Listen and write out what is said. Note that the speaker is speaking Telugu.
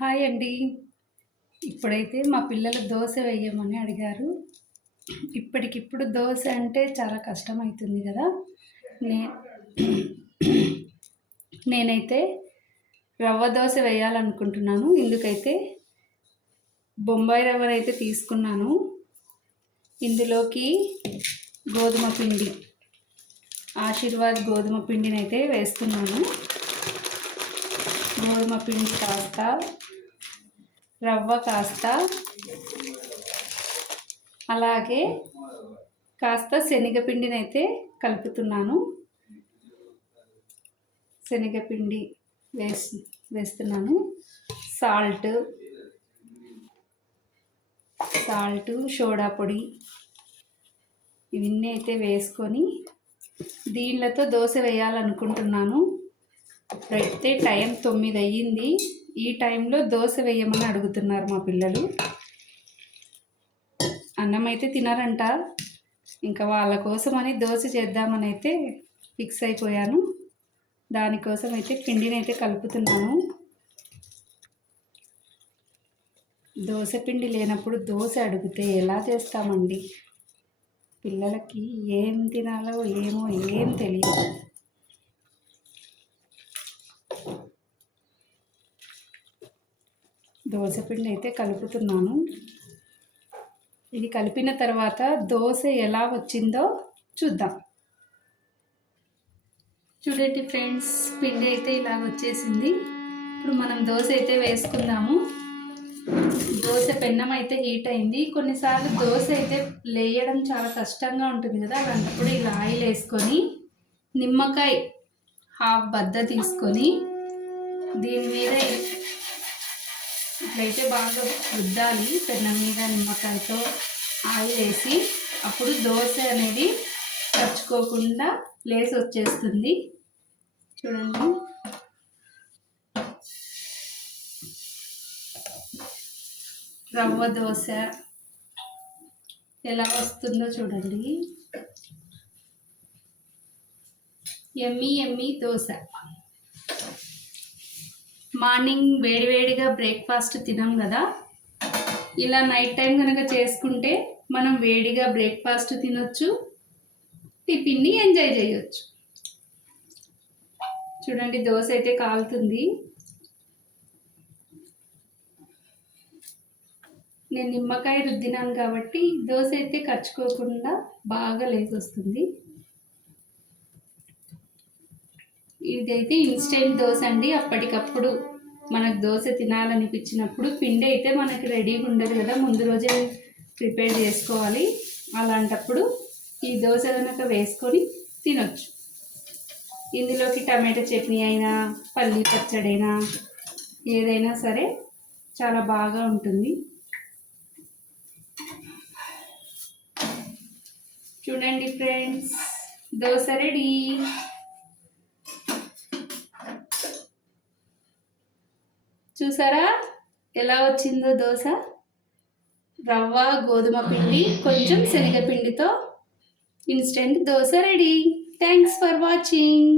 హాయ్ అండి. ఇప్పుడైతే మా పిల్లలు దోస వేయమని అడిగారు. ఇప్పటికిప్పుడు దోస అంటే చాలా కష్టమవుతుంది గదా! నే నేనైతే రవ్వ దోస వేయాలనుకుంటున్నాను. ఇందుకైతే బొంబాయి రవ్వనైతే తీసుకున్నాను. ఇందులోకి గోధుమ పిండి, ఆశీర్వాద్ గోధుమ పిండినైతే వేస్తున్నాను. గోధుమ పిండి కాస్త, రవ్వ కాస్త, అలాగే కాస్త శనగపిండినైతే కలుపుతున్నాను. శనగపిండి వేస్తున్నాను. సాల్ట్, సోడా పొడి ఇవన్నీ అయితే వేసుకొని దీనిలతో దోశ వేయాలనుకుంటున్నాను. అయితే టైం 9 అయ్యింది. ఈ టైంలో దోశ వేయమని అడుగుతున్నారు మా పిల్లలు. అన్నం అయితే తినారంట. ఇంకా వాళ్ళ కోసమని దోశ చేద్దామని అయితే ఫిక్స్ అయిపోయాను. దానికోసం అయితే పిండిని అయితే కలుపుతున్నాను. దోశ పిండి లేనప్పుడు దోశ అడిగితే ఎలా చేస్తామండి? పిల్లలకి ఏం తినాలో ఏమో ఏం తెలియదు. దోశ పిండి అయితే కలుపుతున్నాను. ఇది కలిపిన తర్వాత దోశ ఎలా వచ్చిందో చూద్దాం. చూడండి ఫ్రెండ్స్, పిండి అయితే ఇలా వచ్చేసింది. ఇప్పుడు మనం దోశ అయితే వేసుకుందాము. దోశ పెన్నం అయితే హీట్ అయింది. కొన్నిసార్లు దోశ అయితే లేయడం చాలా కష్టంగా ఉంటుంది కదా, అలాంటప్పుడు ఇలా ఆయిల్ వేసుకొని నిమ్మకాయ హాఫ్ బద్ద తీసుకొని దీని మీద ఇట్లయితే బాగా రుద్దాలి. పెన్నం మీద నిమ్మకాయతో ఆయిల్ వేసి అప్పుడు దోశ అనేది పరుచుకోకుండా లేసి వచ్చేస్తుంది. చూడండి, రవ్వ దోశ ఎలా వస్తుందో చూడండి. యమ్మీ యమ్మీ దోశ. మార్నింగ్ వేడివేడిగా బ్రేక్ఫాస్ట్ తినాం కదా, ఇలా నైట్ టైం కనుక చేసుకుంటే మనం వేడిగా బ్రేక్ఫాస్ట్ తినొచ్చు, టిఫిన్ని ఎంజాయ్ చేయొచ్చు. చూడండి, దోశ అయితే కాలుతుంది. నేను నిమ్మకాయ రుద్దినాను కాబట్టి దోశ అయితే కచ్చుకోకుండా బాగా లేసి వస్తుంది. ఇదైతే ఇన్స్టెంట్ దోశ అండి. అప్పటికప్పుడు మనకు దోశ తినాలనిపించినప్పుడు పిండి అయితే మనకి రెడీగా ఉండదు కదా, ముందు రోజే ప్రిపేర్ చేసుకోవాలి. అలాంటప్పుడు ఈ దోశ కనుక వేసుకొని తినొచ్చు. ఇందులోకి టమాటో చట్నీ అయినా, పల్లీ పచ్చడి అయినా, ఏదైనా సరే చాలా బాగా ఉంటుంది. చూడండి ఫ్రెండ్స్, దోశ రెడీ. చూసారా ఎలా వచ్చిందో దోశ? రవ్వ, గోధుమ పిండి, కొంచెం శనగపిండితో instant dosa ready. Thanks for watching.